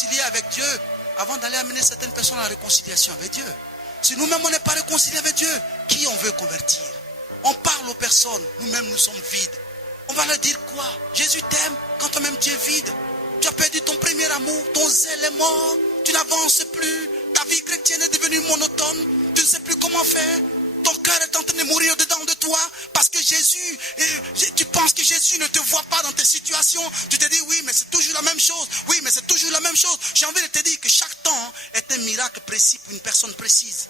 réconcilier avec Dieu avant d'aller amener certaines personnes à la réconciliation avec Dieu. Si nous-mêmes on n'est pas réconciliés avec Dieu, qui on veut convertir? On parle aux personnes, nous-mêmes nous sommes vides. On va leur dire quoi? Jésus t'aime quand toi-même tu es vide. Tu as perdu ton premier amour, ton zèle est mort, tu n'avances plus, ta vie chrétienne est devenue monotone, tu ne sais plus comment faire. Ton cœur est en train de mourir dedans de toi parce que Jésus, tu penses que Jésus ne te voit pas dans tes situations. Tu te dis oui mais c'est toujours la même chose. Oui mais c'est toujours la même chose. J'ai envie de te dire que chaque temps est un miracle précis pour une personne précise.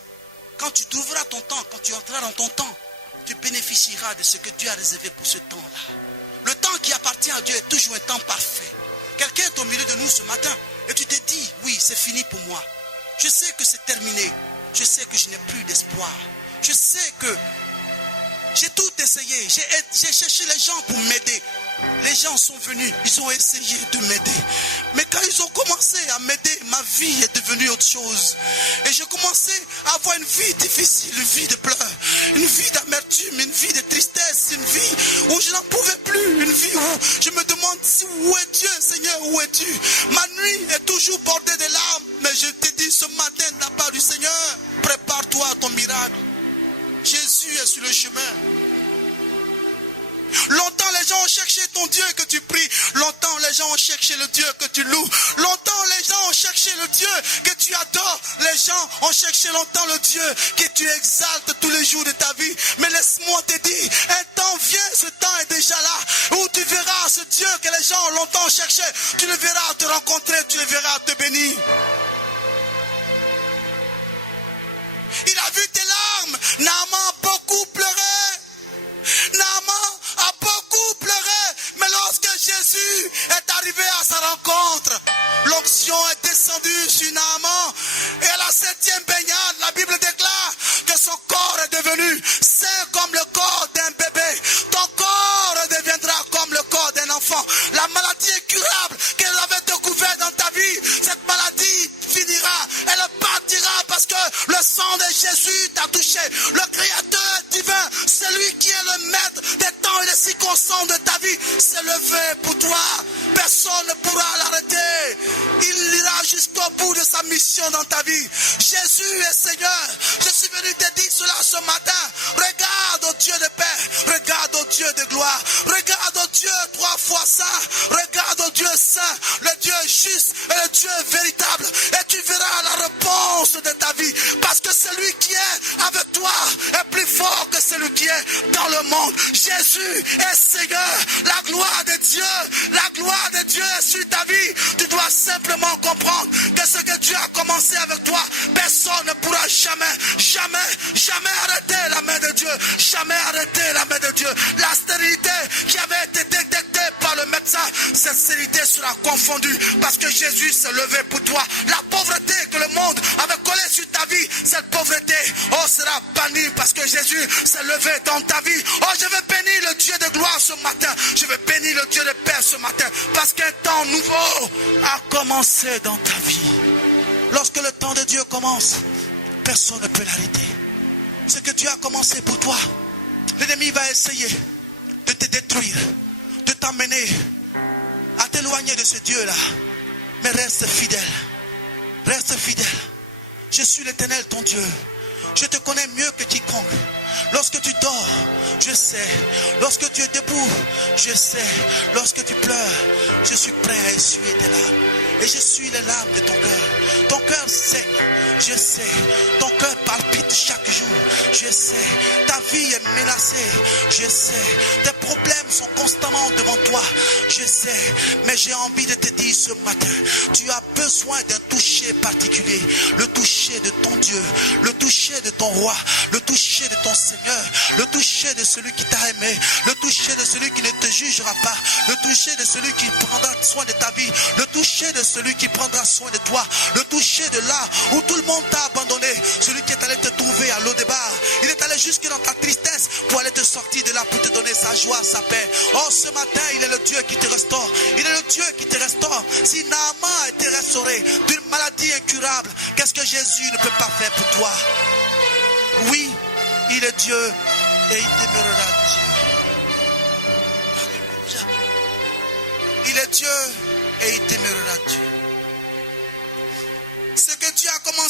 Quand tu trouveras ton temps, quand tu entreras dans ton temps, tu bénéficieras de ce que Dieu a réservé pour ce temps-là. Le temps qui appartient à Dieu est toujours un temps parfait. Quelqu'un est au milieu de nous ce matin et tu te dis oui c'est fini pour moi. Je sais que c'est terminé. Je sais que je n'ai plus d'espoir. Je sais que j'ai tout essayé. J'ai cherché les gens pour m'aider. Les gens sont venus, ils ont essayé de m'aider. Mais quand ils ont commencé à m'aider, ma vie est devenue autre chose. Et j'ai commencé à avoir une vie difficile, une vie de pleurs, une vie d'amertume, une vie de tristesse, une vie où je n'en pouvais plus, une vie où je me demande où est Dieu, Seigneur, où es-tu? Ma nuit est toujours bordée de larmes. Mais je te dis ce matin de la part du Seigneur, prépare-toi à ton miracle. Jésus est sur le chemin. Longtemps les gens ont cherché ton Dieu que tu pries. Longtemps les gens ont cherché le Dieu que tu loues. Longtemps les gens ont cherché le Dieu que tu adores. Les gens ont cherché longtemps le Dieu que tu exaltes tous les jours de ta vie. Mais laisse-moi te dire, un temps vient, ce temps est déjà là, où tu verras ce Dieu que les gens ont longtemps cherché. Tu le verras te rencontrer, tu le verras te bénir. Il a vu tes larmes. Naaman a beaucoup pleuré. Naaman a beaucoup pleuré. Mais lorsque Jésus est arrivé à sa rencontre, l'onction est descendue sur Naaman. Et à la 7e baignade, la Bible déclare que son corps est devenu sain comme le corps d'un bébé. Ton corps deviendra comme le corps d'un enfant. La maladie incurable qu'elle avait découverte dans ta vie, cette maladie finira. Elle partira parce que le sang de Jésus t'a touché. Le Créateur divin, celui qui est le maître des temps et des circonstances de ta vie, s'est levé pour toi. Personne ne pourra l'arrêter. Il ira jusqu'au bout de sa mission dans ta vie. Jésus est Seigneur. Je suis venu te dire cela ce matin. Regarde au Dieu de paix. Regarde au Dieu de gloire. Regarde au Dieu 3 fois saint. Regarde au Dieu saint, le Dieu juste et le Dieu véritable. Et tu verras la réponse de ta vie. Parce que celui qui est avec toi est plus fort que celui qui est dans le monde. Jésus est Seigneur. La gloire de Dieu est sur ta vie. Tu dois simplement comprendre que ce que Dieu a commencé avec toi, personne ne pourra jamais arrêter la main de Dieu. Jamais arrêter la main de Dieu. La stérilité qui avait été détectée par le médecin, cette stérilité sera confondue parce que Jésus s'est levé pour toi. La pauvreté que le monde avait collée sur ta vie, cette pauvreté, sera bannie parce que Jésus s'est levé dans ta vie. Je vais bénir le Dieu de gloire ce matin. Je vais bénir le Dieu de paix ce matin parce qu'un temps nouveau a commencé dans ta vie. Lorsque le temps de Dieu commence, personne ne peut l'arrêter. Ce que Dieu a commencé pour toi, l'ennemi va essayer de te détruire, de t'amener à t'éloigner de ce Dieu-là. Mais reste fidèle. Reste fidèle. Je suis l'Éternel, ton Dieu. Je te connais mieux que quiconque. Lorsque tu dors, je sais. Lorsque tu es debout, je sais. Lorsque tu pleures, je suis prêt à essuyer tes larmes. Et je suis les larmes de ton cœur. Ton cœur saigne, je sais. Ton cœur palpite chaque jour, je sais. Ta vie est menacée, je sais. Tes problèmes sont constamment devant toi, je sais. Mais j'ai envie de te dire ce matin, tu as besoin d'un toucher particulier. Le toucher de ton Dieu, le toucher de ton roi, le toucher de ton Seigneur, le toucher de celui qui t'a aimé, le toucher de celui qui ne te jugera pas, le toucher de celui qui prendra soin de ta vie, le toucher de celui qui prendra soin de toi, le toucher de là où tout le monde t'a abandonné, celui qui est allé te trouver à l'eau de bar. Il est allé jusque dans ta tristesse pour aller te sortir de là, pour te donner sa joie, sa paix. Ce matin, il est le Dieu qui te restaure. Il est le Dieu qui te restaure. Si Naaman a été restauré d'une maladie incurable, qu'est-ce que Jésus ne peut pas faire pour toi? Oui, il est Dieu et il demeurera Dieu. Il est Dieu et il demeurera Dieu.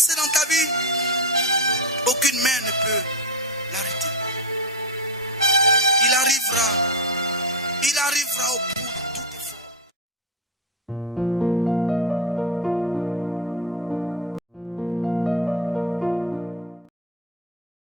commencer dans ta vie, aucune main ne peut l'arrêter. Il arrivera au bout